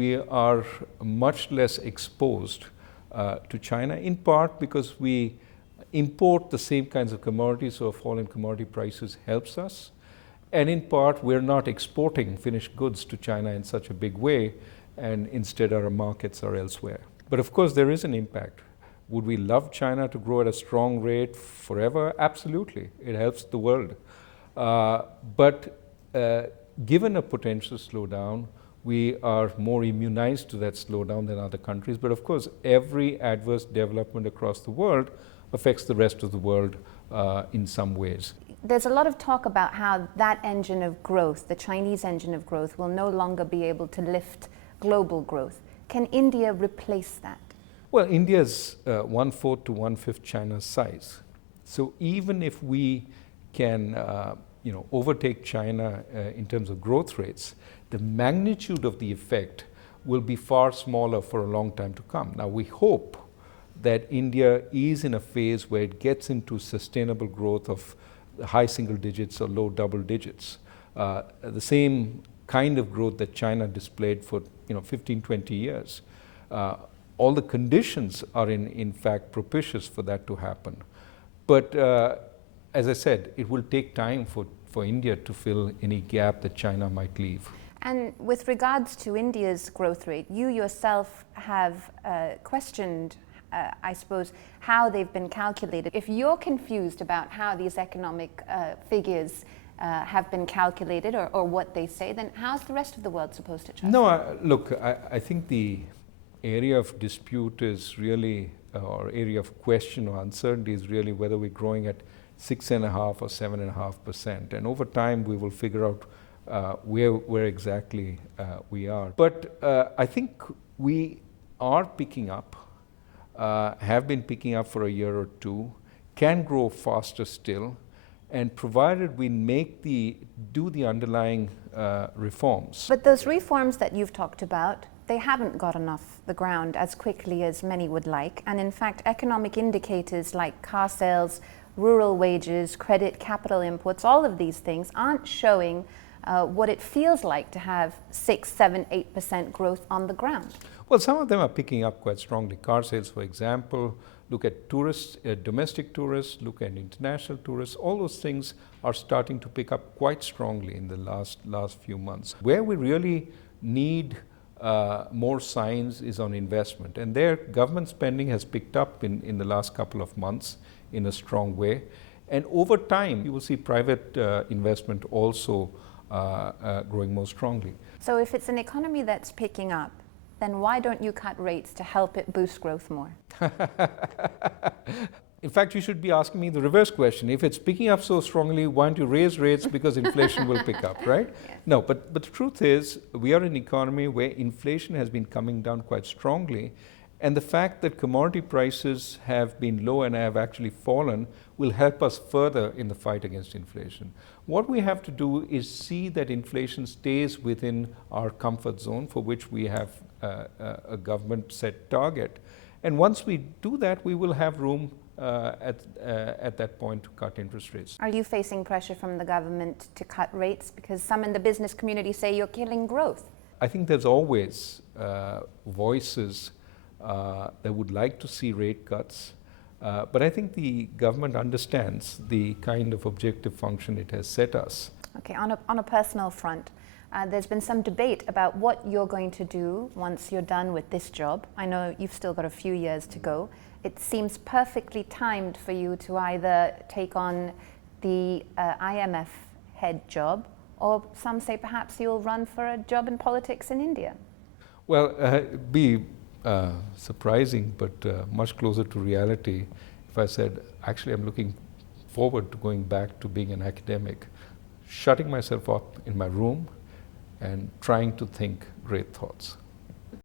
we are much less exposed to China, in part because we import the same kinds of commodities, so a fall in commodity prices helps us. And in part, we're not exporting finished goods to China in such a big way, and instead our markets are elsewhere. But of course, there is an impact. Would we love China to grow at a strong rate forever? Absolutely. It helps the world. But given a potential slowdown, we are more immunized to that slowdown than other countries. But of course, every adverse development across the world affects the rest of the world in some ways. There's a lot of talk about how that engine of growth, the Chinese engine of growth, will no longer be able to lift global growth. Can India replace that? Well, India's 1/4 to 1/5 China's size. So even if we can overtake China in terms of growth rates, the magnitude of the effect will be far smaller for a long time to come. Now, we hope that India is in a phase where it gets into sustainable growth of high single digits or low double digits. The same kind of growth that China displayed for 15, 20 years. All the conditions are in fact propitious for that to happen. But as I said, it will take time for India to fill any gap that China might leave. And with regards to India's growth rate, you yourself have questioned, I suppose, how they've been calculated. If you're confused about how these economic figures have been calculated or what they say, then how's the rest of the world supposed to trust? No, look, I think the area of dispute is really, or area of question or uncertainty is really whether we're growing at 6.5% or 7.5%. And over time, we will figure out where exactly we are. But I think we are picking up, have been picking up for a year or two, can grow faster still, and provided we do the underlying reforms. But those reforms that you've talked about, they haven't gotten off the ground as quickly as many would like. And in fact, economic indicators like car sales, rural wages, credit, capital imports, all of these things aren't showing what it feels like to have 6, 7, 8% growth on the ground. Well, some of them are picking up quite strongly. Car sales, for example, look at tourists, domestic tourists, look at international tourists. All those things are starting to pick up quite strongly in the last few months. Where we really need more signs is on investment. And there, government spending has picked up in the last couple of months in a strong way. And over time, you will see private investment also growing more strongly. So if it's an economy that's picking up, then why don't you cut rates to help it boost growth more? In fact, you should be asking me the reverse question. If it's picking up so strongly, why don't you raise rates because inflation will pick up, right? Yeah. No, but the truth is, we are in an economy where inflation has been coming down quite strongly, and the fact that commodity prices have been low and have actually fallen will help us further in the fight against inflation. What we have to do is see that inflation stays within our comfort zone, for which we have a government set target. And once we do that, we will have room at that point to cut interest rates. Are you facing pressure from the government to cut rates? Because some in the business community say you're killing growth. I think there's always voices that would like to see rate cuts. But I think the government understands the kind of objective function it has set us. Okay, on a personal front, there's been some debate about what you're going to do once you're done with this job. I know you've still got a few years to go. It seems perfectly timed for you to either take on the IMF head job, or some say perhaps you'll run for a job in politics in India. Well, it'd be surprising, but much closer to reality if I said, actually, I'm looking forward to going back to being an academic, shutting myself up in my room and trying to think great thoughts.